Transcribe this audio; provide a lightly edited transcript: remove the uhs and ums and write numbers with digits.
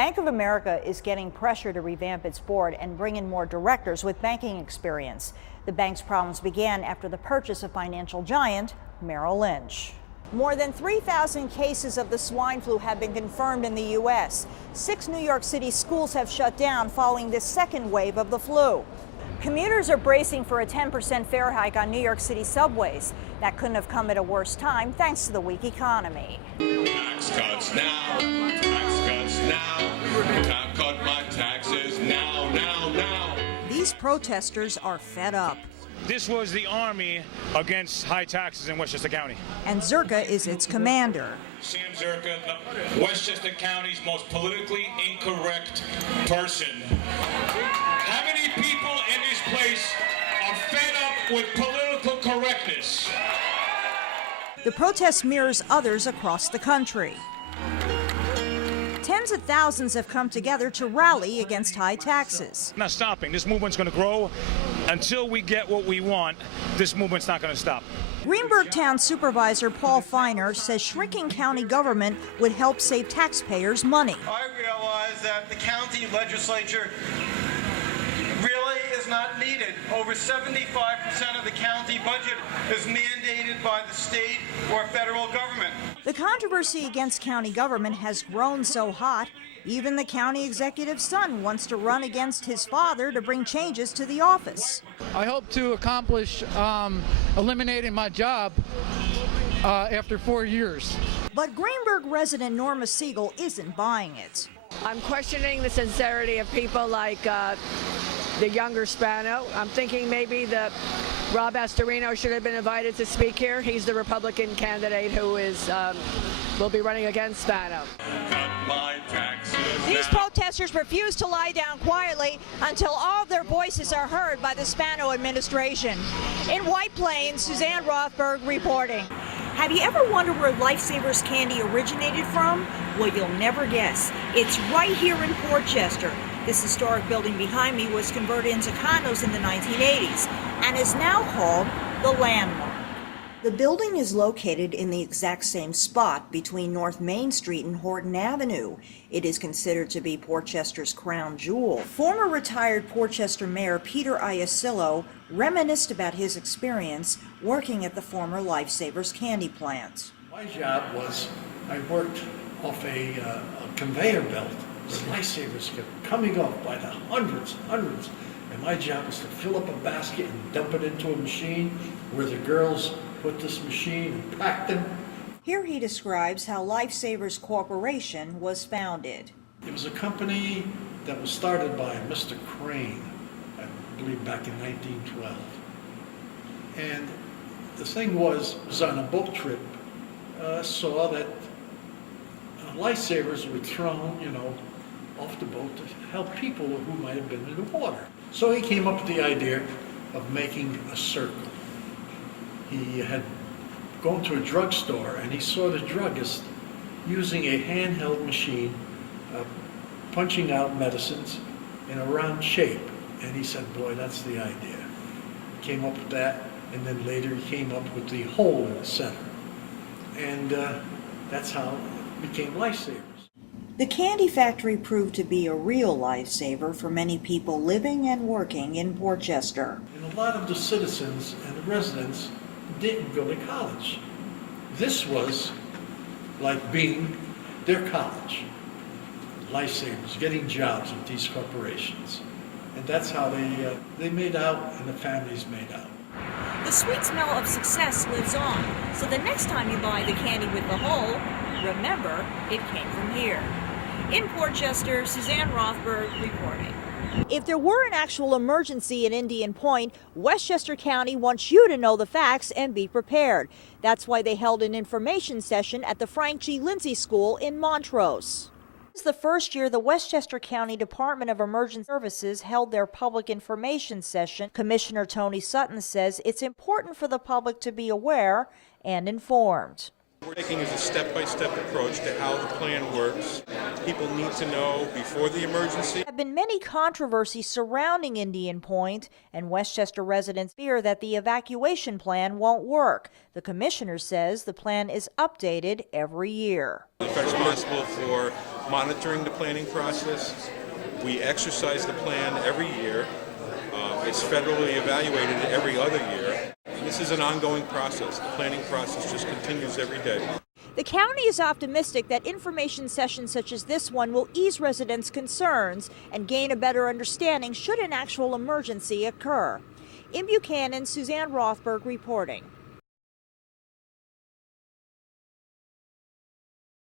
Bank of America is getting pressure to revamp its board and bring in more directors with banking experience. The bank's problems began after the purchase of financial giant Merrill Lynch. More than 3,000 cases of the swine flu have been confirmed in the U.S. 6 New York City schools have shut down following this second wave of the flu. Commuters are bracing for a 10% fare hike on New York City subways. That couldn't have come at a worse time thanks to the weak economy. Tax cuts now, tax cuts now, can't cut my taxes now, now, now. These protesters are fed up. This was the army against high taxes in Westchester County. And Zerka is its commander. Sam Zerka, Westchester County's most politically incorrect person. How many people in this place are fed up with political correctness? The protest mirrors others across the country. Tens of thousands have come together to rally against high taxes. Not stopping. This movement's going to grow. Until we get what we want, this movement's not going to stop. Greenburgh Town Supervisor Paul Feiner says shrinking county government would help save taxpayers money. I realize that the county legislature really is not needed. Over 75% of the county budget is mandated by the state or federal government. The controversy against county government has grown so hot, even the county executive's son wants to run against his father to bring changes to the office. I hope to accomplish eliminating my job after 4 years. But Greenburgh resident Norma Siegel isn't buying it. I'm questioning the sincerity of people like the younger Spano. I'm thinking maybe that Rob Astorino should have been invited to speak here. He's the Republican candidate who will be running against Spano. These protesters refuse to lie down quietly until all of their voices are heard by the Spano administration. In White Plains, Suzanne Rothberg reporting. Have you ever wondered where Lifesavers candy originated from? Well, you'll never guess. It's right here in Portchester. This historic building behind me was converted into condos in the 1980s and is now called the Landmark. The building is located in the exact same spot between North Main Street and Horton Avenue. It is considered to be Portchester's crown jewel. Former retired Portchester Mayor Peter Iasillo reminisced about his experience working at the former Lifesavers candy plant. My job was, I worked off a conveyor belt. The Lifesavers kept coming off by the hundreds, and my job was to fill up a basket and dump it into a machine where the girls put this machine and packed them. Here he describes how Lifesavers Corporation was founded. It was a company that was started by Mr. Crane, I believe back in 1912. And the thing was on a boat trip, saw that lifesavers were thrown, off the boat to help people who might have been in the water. So he came up with the idea of making a circle. He had gone to a drugstore and he saw the druggist using a handheld machine, punching out medicines in a round shape. And he said, boy, that's the idea. Came up with that, and then later he came up with the hole in the center. And that's how it became Lifesavers. The candy factory proved to be a real lifesaver for many people living and working in Portchester. And a lot of the citizens and the residents didn't go to college. This was like being their college. Lifesavers, getting jobs with these corporations. And that's how they made out and the families made out. The sweet smell of success lives on, so the next time you buy the candy with the hole, remember it came from here. In Portchester, Suzanne Rothberg reporting. If there were an actual emergency in Indian Point, Westchester County wants you to know the facts and be prepared. That's why they held an information session at the Frank G. Lindsay School in Montrose. This is the first year the Westchester County Department of Emergency Services held their public information session. Commissioner Tony Sutton says it's important for the public to be aware and informed. We're taking is a step-by-step approach to how the plan works. People need to know before the emergency. There have been many controversies surrounding Indian Point, and Westchester residents fear that the evacuation plan won't work. The commissioner says the plan is updated every year. The federal responsible for monitoring the planning process. We exercise the plan every year. It's federally evaluated every other year. This is an ongoing process. The planning process just continues every day. The county is optimistic that information sessions such as this one will ease residents' concerns and gain a better understanding should an actual emergency occur. In Buchanan, Suzanne Rothberg reporting.